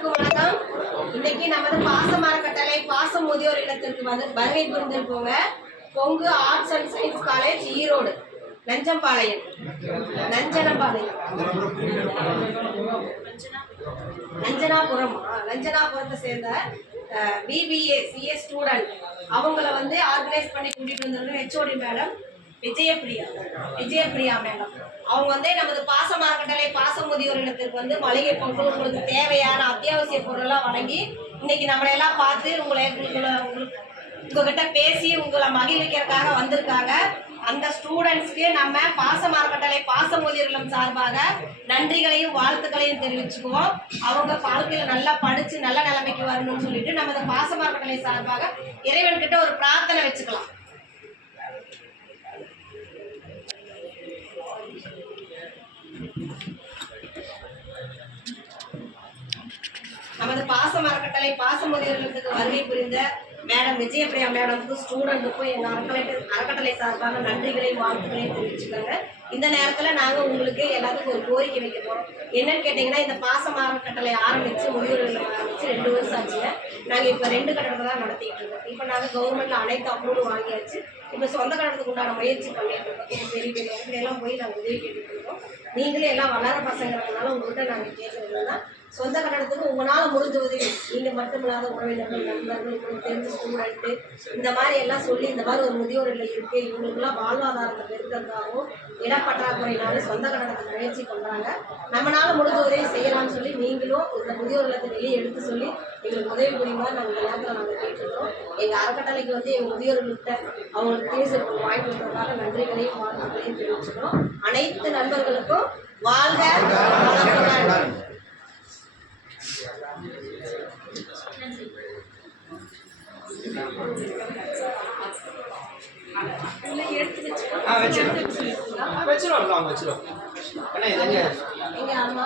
அனைவருக்கும் வணக்கம். இன்னைக்கு நமது பாசமர கட்டளை பாசம் முதியோர் இல்லத்திற்கு வந்து வருகை புரிந்திருக்கோங்க. Kongu arts and science college, Erode, நஞ்சனபாளையத்தை சேர்ந்த BBA CA ஸ்டூடெண்ட் அவங்கள வந்து ஆர்கனைஸ் பண்ணி கூட்டிட்டு வந்திருக்க HOD மேடம் விஜயபிரியா மேடம். அவங்க வந்து நமது பாசமர கட்டளை பாசம் முதியோர் இல்லத்திற்கு வந்து மளிகை பொருட்கள், உங்களுக்கு தேவையான அத்தியாவசிய பொருளெல்லாம் வழங்கி இன்னைக்கு நம்மளை எல்லாம் பார்த்து உங்ககிட்ட பேசி உங்களை மகிழ்விக்கிறதுக்காக வந்திருக்காங்க. அந்த ஸ்டூடெண்ட்ஸ்க்கு நம்ம பாசமர கட்டளை பாசம் முதியோர் இல்லம் சார்பாக நன்றிகளையும் வாழ்த்துக்களையும் தெரிவிச்சுக்குவோம். அவங்க வாழ்க்கையில நல்லா படிச்சு நல்ல நிலைமைக்கு வரணும்னு சொல்லிட்டு நமது பாசமர கட்டளை சார்பாக இறைவன் கிட்ட ஒரு பிரார்த்தனை வச்சுக்கலாம். நமது பாசமர கட்டளை பாசம் முதியோர் இல்லத்துக்கு வருகை புரிந்த மேடம் விஜயபிரியா மேடமுக்கும் ஸ்டூடெண்ட்டுக்கும் எங்கள் அறக்கட்டளை சார்பாக நன்றிகளையும் வாழ்த்துக்களையும் தெரிவிச்சுக்கோங்க. இந்த நேரத்தில் நாங்கள் உங்களுக்கு எல்லாத்துக்கும் ஒரு கோரிக்கை வைக்க போகிறோம். என்னன்னு கேட்டிங்கன்னா, இந்த பாசமர கட்டளை ஆரம்பித்து முதியோர் இல்லம் ஆரம்பித்து 2 வருஷம் ஆச்சுங்க. நாங்கள் இப்போ 2 கட்டடத்தை தான் நடத்திட்டு இருக்கோம். இப்போ நாங்கள் கவர்மெண்ட்டில் அனைத்து அப்ரூவல் வாங்கியாச்சு. இப்போ சொந்த கட்டடத்துக்கு உண்டான முயற்சி பண்ணிட்டு இருக்கோம். இப்போ பெரிய பெரிய இடத்துலலாம் போய் நாங்கள் உதவி கேட்டுட்டு இருக்கோம். நீங்களே எல்லாம் வளர பசங்கிறதுனால உங்கள்கிட்ட நாங்கள் கேட்குறதுனா, சொந்த கட்டடத்துக்கு உங்களால் முடிஞ்ச உதவி, நீங்கள் மட்டும் இல்லாத உறவினர்கள், நண்பர்கள், உங்களுக்கு தெரிஞ்ச ஸ்டூடெண்ட்டு, இந்த மாதிரி எல்லாம் சொல்லி இந்த மாதிரி ஒரு முதியோர் இல்லம் இருக்குது, இவங்களுக்குலாம் வாழ்வாதாரத்தை பெருக்கிறதுக்காகவும் இடப்பற்றாக்குறையினாலும் சொந்த கட்டடத்துக்கு முயற்சி பண்ணுறாங்க. நம்மளால முடிஞ்ச உதவி செய்யலாம்னு சொல்லி நீங்களும் இந்த முதியோர் இல்லத்தை வெளியே எடுத்து சொல்லி எங்களுக்கு உதவி புரியுமா நாங்கள் இந்த நேரத்தில் நாங்கள் கேட்டுருக்கோம். எங்கள் அறக்கட்டளைக்கு வந்து எங்கள் முதியோர்கள்கிட்ட அவங்களுக்கு பேசி வாங்கி கொடுத்ததுக்காக நன்றிகளையும் வாழ்த்துக்களையும் தெரிவிச்சுக்கிறோம். அனைத்து நண்பர்களுக்கும் வாழ்க வளமுடன். வச்சிருவோம். எங்க அம்மா